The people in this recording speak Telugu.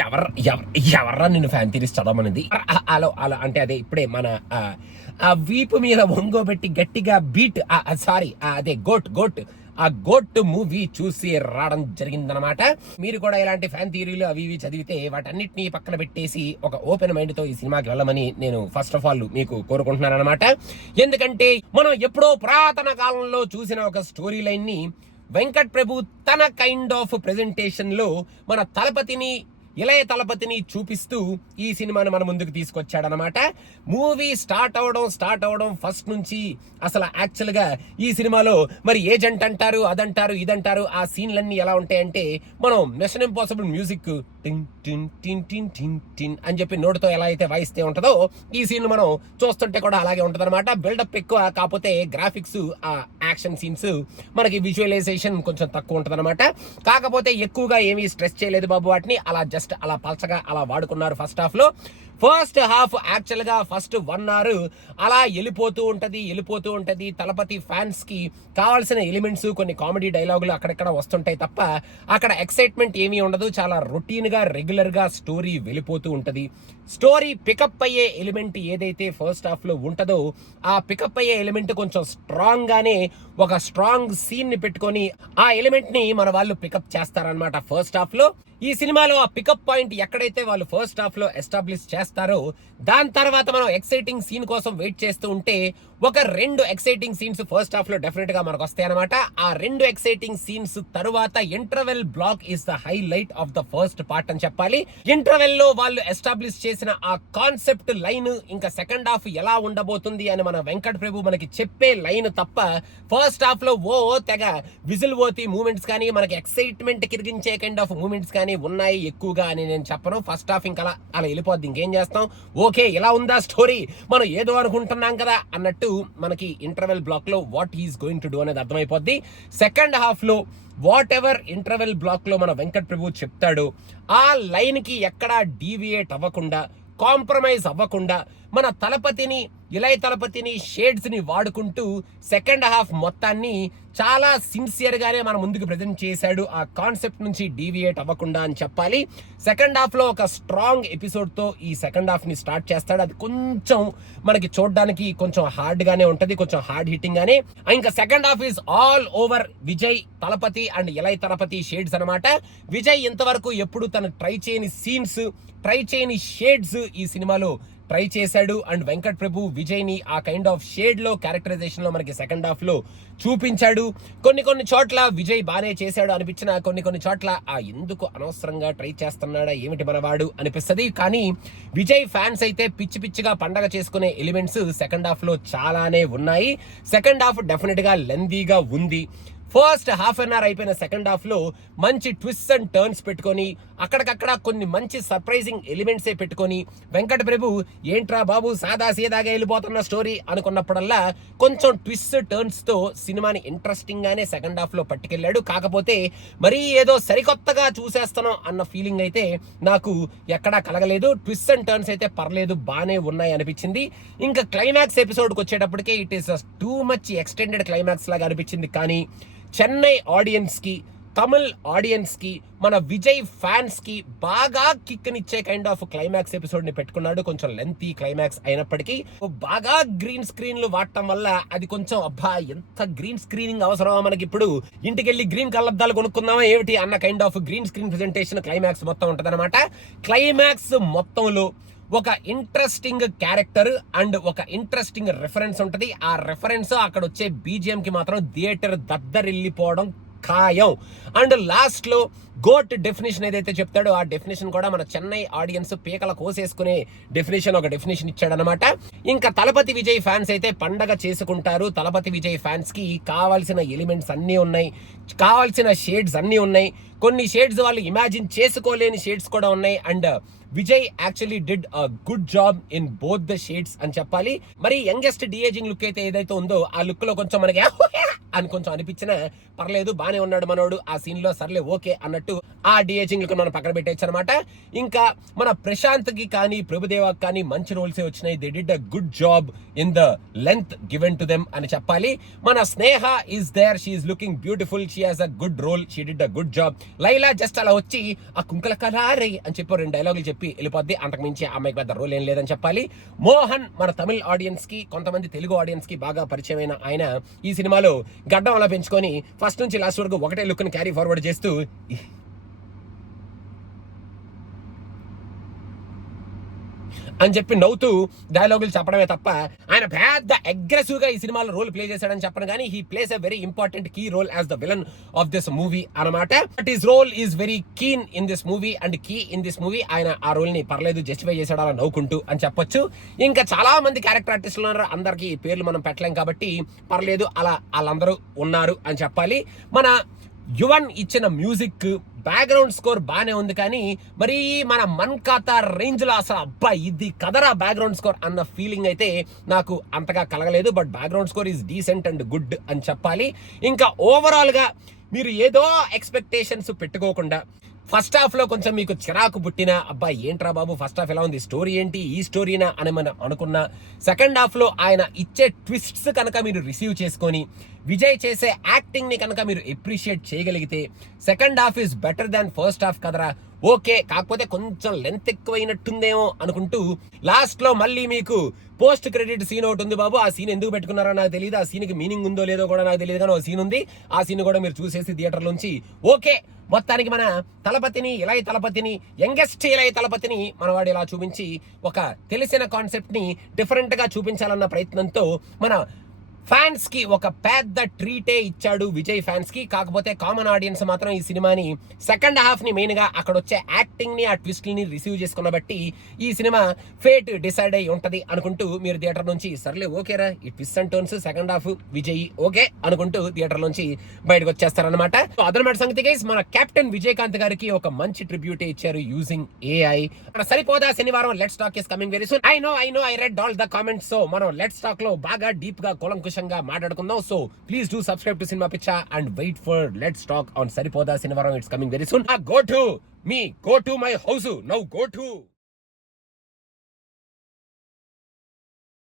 ఎవర్రా నిన్ను ఫ్యాన్ థియరీస్ చదవమనిది? అలా అలా అంటే అదే ఇప్పుడే మన ఆ వీపు మీద ఒంగోబెట్టి గట్టిగా బీట్ సారీ అదే గోట్ ఆ గోట్ మూవీ చూసి రావడం జరిగిందనమాట. మీరు కూడా ఇలాంటి ఫ్యాన్ థియరీలు అవి ఇవి చదివితే వాటన్నిటిని పక్కన పెట్టేసి ఒక ఓపెన్ మైండ్ తో ఈ సినిమాకి వెళ్ళమని నేను ఫస్ట్ ఆఫ్ ఆల్ మీకు కోరుకుంటున్నాను అనమాట. ఎందుకంటే మనం ఎప్పుడో పురాతన కాలంలో చూసిన ఒక స్టోరీ లైన్ ని వెంకట్ ప్రభు తన కైండ్ ఆఫ్ ప్రెజెంటేషన్ లో మన ఇళయ తలపతిని చూపిస్తూ ఈ సినిమాను మన ముందుకు తీసుకొచ్చాడనమాట. మూవీ స్టార్ట్ అవడం ఫస్ట్ నుంచి అసలు యాక్చువల్ గా ఈ సినిమాలో మరి ఏజెంట్ అంటారు, అదంటారు, ఇదంటారు, ఆ సీన్లన్నీ ఎలా ఉంటాయంటే మనం మిషన్ ఇంపాసిబుల్ మ్యూజిక్ టిన్ టిన్ టిన్ టిన్ టిన్ టిన్ అని చెప్పి నోటితో ఎలా అయితే వాయిస్తే ఉంటుందో ఈ సీన్ మనం చూస్తుంటే కూడా అలాగే ఉంటుంది అనమాట. బిల్డప్ ఎక్కువ, కాకపోతే గ్రాఫిక్స్, ఆ యాక్షన్ సీన్స్ మనకి విజువలైజేషన్ కొంచెం తక్కువ ఉంటుంది అనమాట. కాకపోతే ఎక్కువగా ఏమీ స్ట్రెస్ చేయలేదు బాబు వాటిని, అలా పల్చగా అలా వాడుకున్నారు ఫస్ట్ హాఫ్ యాక్చువల్ గా ఫస్ట్ 1 hour అలా వెళ్ళిపోతూ ఉంటది. తలపతి ఫ్యాన్స్ కి కావాల్సిన ఎలిమెంట్స్, కొన్ని కామెడీ డైలాగులు అక్కడెక్కడ వస్తుంటాయి తప్ప అక్కడ ఎక్సైట్మెంట్ ఏమీ ఉండదు. చాలా రొటీన్ గా రెగ్యులర్ గా స్టోరీ వెళ్ళిపోతూ ఉంటది. స్టోరీ పికప్ అయ్యే ఎలిమెంట్ ఏదైతే ఫస్ట్ హాఫ్ లో ఉంటదో ఆ పికప్ అయ్యే ఎలిమెంట్ కొంచెం స్ట్రాంగ్ గానే ఒక స్ట్రాంగ్ సీన్ ని పెట్టుకొని ఆ ఎలిమెంట్ ని మన వాళ్ళు పికప్ చేస్తారనమాట ఫస్ట్ హాఫ్ లో. ఈ సినిమాలో ఆ పికప్ పాయింట్ ఎక్కడైతే వాళ్ళు ఫస్ట్ హాఫ్ లో ఎస్టాబ్లిష్ చేస్తారో దాని తర్వాత మనం ఎక్సైటింగ్ సీన్ కోసం వెయిట్ చేస్తూ ఉంటే ఒక 2 ఎక్సైటింగ్ సీన్స్ ఫస్ట్ హాఫ్ లో డెఫినెట్ గా మనకు వస్తాయి అనమాట. ఆ 2 ఎక్సైటింగ్ సీన్స్ తరువాత interval block is the highlight of the first part అని చెప్పాలి. ఇంటర్వెల్ లో వాళ్ళు ఎస్టాబ్లిష్ చేసిన ఆ కాన్సెప్ట్ లైన్ ఇంకా సెకండ్ హాఫ్ ఎలా ఉండబోతుంది అని మన వెంకట్ ప్రభు మనకి చెప్పే లైన్ తప్ప ఫస్ట్ హాఫ్ లో తెగ విజిల్ పోతి మూమెంట్స్ కానీ మనకి ఎక్సైట్మెంట్ కిరిగించే కైండ్ ఆఫ్ మూమెంట్స్ కానీ ఉన్నాయి ఎక్కువగా అని నేను చెప్పను. ఫస్ట్ హాఫ్ ఇంకా అలా వెళ్ళిపోద్ది. ఇంకేం చేస్తాం, ఓకే ఇలా ఉందా స్టోరీ, మనం ఏదో అనుకుంటున్నాం కదా అన్నట్టు మనకి ఇంటర్వెల్ బ్లాక్ లో what is going to do అనేది అర్థమైపోద్ది. సెకండ్ హాఫ్ లో వాట్ ఎవర్ ఇంటర్వెల్ బ్లాక్ లో మన వెంకట్ ప్రభు చెప్తాడు ఆ లైన్ కి ఎక్కడా డీవియేట్ అవ్వకుండా, కాంప్రమైజ్ అవ్వకుండా మన ఇళయ తలపతిని షేడ్స్ ని వాడుకుంటూ సెకండ్ హాఫ్ మొత్తాన్ని చాలా సిన్సియర్ గానే మన ముందుకు ప్రెజెంట్ చేశాడు. ఆ కాన్సెప్ట్ నుంచి డీవియేట్ అవ్వకుండా అని చెప్పాలి. సెకండ్ హాఫ్ లో ఒక స్ట్రాంగ్ ఎపిసోడ్ తో ఈ సెకండ్ హాఫ్ ని స్టార్ట్ చేస్తాడు. అది కొంచెం మనకి చూడడానికి కొంచెం హార్డ్ గానే ఉంటది, కొంచెం హార్డ్ హిట్టింగ్ గానే. ఇంకా second half is all over Vijay Thalapathy and Ilaya Thalapathy shades అనమాట. విజయ్ ఇంతవరకు ఎప్పుడు తను ట్రై చేయని షేడ్స్ ఈ సినిమాలో ట్రై చేశాడు. అండ్ వెంకట్ ప్రభు విజయ్ ని ఆ కైండ్ ఆఫ్ షేడ్ లో క్యారెక్టరైజేషన్ లో మనకి సెకండ్ హాఫ్ లో చూపించాడు. కొన్ని చోట్ల విజయ్ బానే చేశాడు అనిపించిన, కొన్ని చోట్ల ఎందుకు అనవసరంగా ట్రై చేస్తున్నాడా ఏమిటి మనవాడు అనిపిస్తుంది. కానీ విజయ్ ఫ్యాన్స్ అయితే పిచ్చిగా పండగ చేసుకునే ఎలిమెంట్స్ సెకండ్ హాఫ్ లో చాలానే ఉన్నాయి. సెకండ్ హాఫ్ డెఫినెట్ గా లెందీగా ఉంది. ఫస్ట్ హాఫ్ అన్ అవర్ అయిపోయిన సెకండ్ హాఫ్ లో మంచి ట్విస్ట్ అండ్ టర్న్స్ పెట్టుకొని అక్కడికక్కడ కొన్ని మంచి సర్ప్రైజింగ్ ఎలిమెంట్స్ పెట్టుకొని వెంకట ప్రభు ఏంట్రా బాబు సాదా సీదాగా వెళ్ళిపోతున్న స్టోరీ అనుకున్నప్పుడల్లా కొంచెం ట్విస్ట్ టర్న్స్ తో సినిమాని ఇంట్రెస్టింగ్ గానే సెకండ్ హాఫ్ లో పట్టుకెళ్ళాడు. కాకపోతే మరీ ఏదో సరికొత్తగా చూసేస్తాను అన్న ఫీలింగ్ అయితే నాకు ఎక్కడా కలగలేదు. ట్విస్ట్ అండ్ టర్న్స్ అయితే పర్లేదు, బానే ఉన్నాయి అనిపించింది. ఇంకా క్లైమాక్స్ ఎపిసోడ్కి వచ్చేటప్పటికే it is too much extended climax లాగా అనిపించింది. కానీ చెన్నై ఆడియన్స్ కి, తమిళ్ ఆడియన్స్ కి, మన విజయ్ ఫ్యాన్స్ కి బాగా కిక్నిచ్చే కైండ్ ఆఫ్ క్లైమాక్స్ ఎపిసోడ్ ని పెట్టుకున్నాడు. కొంచెం లెంతీ క్లైమాక్స్ అయినప్పటికీ బాగా గ్రీన్ స్క్రీన్లు వాడటం వల్ల అది కొంచెం ఎంత గ్రీన్ స్క్రీనింగ్ అవసరమా మనకి, ఇప్పుడు ఇంటికెళ్ళి గ్రీన్ కళ్ళద్దాలు కొనుక్కుందామా ఏమిటి అన్న kind of green screen presentation climax మొత్తం ఉంటదన్నమాట. క్లైమాక్స్ మొత్తంలో ఒక ఇంట్రెస్టింగ్ క్యారెక్టర్ అండ్ ఒక ఇంట్రెస్టింగ్ రెఫరెన్స్ ఉంటది. ఆ రెఫరెన్స్ అక్కడ వచ్చే బీజిఎం కి మాత్రం థియేటర్ దద్దరిల్లిపోవడం ఖాయం. అండ్ లాస్ట్ లో గోట్ డెఫినేషన్ ఏదైతే చెప్తాడో ఆ డెఫినేషన్ కూడా మన చెన్నై ఆడియన్స్ పీకల కోసేసుకునే ఒక డెఫినేషన్ ఇచ్చాడనమాట. ఇంకా తలపతి విజయ్ ఫ్యాన్స్ అయితే పండగ చేసుకుంటారు. తలపతి విజయ్ ఫ్యాన్స్ కి కావాల్సిన ఎలిమెంట్స్ అన్నీ ఉన్నాయి, కావాల్సిన షేడ్స్ అన్నీ ఉన్నాయి. కొన్ని షేడ్స్ వాళ్ళు ఇమాజిన్ చేసుకోలేని షేడ్స్ కూడా ఉన్నాయి. And Vijay actually did a good job in both the shades అని చెప్పాలి. మరి యంగెస్ట్ డిఏజింగ్ లుక్ అయితే ఏదైతే ఉందో ఆ లుక్ లో కొంచెం మనకి అని కొంచెం అనిపించిన పర్లేదు, బానే ఉన్నాడు మనోడు ఆ సీన్ లో, సర్లే ఓకే అన్నట్టు ఆ డిఏజింగ్ లుక్ మనం పక్కన పెట్టచ్చు అనమాట. ఇంకా మన ప్రశాంత్ కి కానీ ప్రభుదేవాకి కానీ మంచి రోల్స్ వచ్చినాయి. They did a good job in the length given to them అని చెప్పాలి. మన Sneha is there, she is looking beautiful, she has a good role, she did a good job. Laila just అలా వచ్చి ఆ కుంకల కలారే అని చెప్పి 2 డైలాగులు చెప్పి వెళ్ళిపోద్ది. అంతకుమించి ఆ అమ్మాయికి పెద్ద రోల్ ఏం లేదని చెప్పాలి. మోహన్ మన తమిళ ఆడియన్స్ కి, కొంతమంది తెలుగు ఆడియన్స్ కి బాగా పరిచయమైన ఆయన ఈ సినిమాలో గడ్డం అలా పెంచుకొని ఫస్ట్ నుంచి లాస్ట్ వరకు ఒకటే లుక్ ని క్యారీ ఫార్వర్డ్ చేస్తూ అని చెప్పి నవ్వుతూ డైలాగులు చెప్పడమే తప్ప ఆయన పెద్ద అగ్రెసివ్ గా ఈ సినిమాలో రోల్ ప్లే చేశాడని చెప్పను కానీ he plays a very important key role as the villain of this movie అనమాట. But his role is very keen in this movie and key in this movie. ఆయన ఆ రోల్ ని పర్లేదు జస్టిఫై చేశాడు అలా నవ్వుకుంటూ అని చెప్పొచ్చు. ఇంకా చాలా మంది క్యారెక్టర్ ఆర్టిస్టులు ఉన్నారు, అందరికి పేర్లు మనం పెట్టలేం కాబట్టి పర్లేదు అలా వాళ్ళందరూ ఉన్నారు అని చెప్పాలి. మన యువన్ ఇచ్చిన మ్యూజిక్ బ్యాక్గ్రౌండ్ స్కోర్ బానే ఉంది కానీ మరి మన మన్ కాతా రేంజ్ లో అసలు అబ్బా ఇది కదరా బ్యాక్గ్రౌండ్ స్కోర్ అన్న ఫీలింగ్ అయితే నాకు అంతగా కలగలేదు. But background score is decent and good అని చెప్పాలి. ఇంకా ఓవరాల్ గా మీరు ఏదో ఎక్స్పెక్టేషన్స్ పెట్టుకోకుండా ఫస్ట్ హాఫ్ లో కొంచెం మీకు చిరాకు పుట్టిన అబ్బా ఏంట్రా బాబు ఫస్ట్ హాఫ్ ఎలా ఉంది, స్టోరీ ఏంటి, ఈ స్టోరీనా అని మనం అనుకున్న సెకండ్ హాఫ్ లో ఆయన ఇచ్చే ట్విస్ట్స్ కనుక మీరు రిసీవ్ చేసుకొని విజయ్ చేసే యాక్టింగ్ ని కనుక మీరు అప్రిషియేట్ చేయగలిగితే second half is better than first half కదరా. ఓకే, కాకపోతే కొంచెం లెంత్ ఎక్కువైనట్టుందేమో అనుకుంటూ లాస్ట్ లో మళ్ళీ మీకు పోస్ట్ క్రెడిట్ సీన్ ఒకటి ఉంది బాబు. ఆ సీన్ ఎందుకు పెట్టుకున్నారో నాకు తెలియదు, ఆ సీన్కి మీనింగ్ ఉందో లేదో కూడా నాకు తెలియదు, కానీ ఒక సీన్ ఉంది. ఆ సీన్ కూడా మీరు చూసేసి థియేటర్ నుంచి ఓకే మొత్తానికి మన తలపతిని ఇలాయి తలపతిని యంగెస్ట్ ఇలాయి తలపతిని మనవాడు ఇలా చూపించి ఒక తెలిసిన కాన్సెప్ట్ ని డిఫరెంట్ గా చూపించాలన్న ప్రయత్నంతో మన ఫ్యాన్స్ కి ఒక పెద్ద ట్రీటే ఇచ్చాడు విజయ్ ఫ్యాన్స్ కి. కాకపోతే కామన్ ఆడియన్స్ మాత్రం ఈ సినిమాని సెకండ్ హాఫ్ ని మెయిన్ గా అక్కడ వచ్చే యాక్టింగ్ ని ఆ ట్విస్ట్ ని రిసీవ్ చేసుకున్న బట్టి ఈ సినిమా ఫేట్ డిసైడ్ అయి ఉంటది అనుకుంటూ మీరు థియేటర్ నుంచి సర్లే ఓకేరా ఈ twist and turns second half Vijay okay అనుకుంటూ థియేటర్ నుంచి బయటకు వచ్చేస్తారనమాట. అదనమాట సంగతి గైస్, మన కెప్టెన్ విజయకాంత్ గారికి ఒక మంచి ట్రిబ్యూట్ ఇచ్చారు using AI. Saripodhaa Sanivaaram let's talk is coming very soon. I know I read all the comments. So మనం లెట్స్ టాక్ లో బాగా డీప్ గా కూలంకుషంగా మాట్లాడుకుందాం. So please do subscribe to cinema Pichcha and wait for let's talk on Saripodhaa Sanivaaram. It's coming very soon. Go to my house now. Go to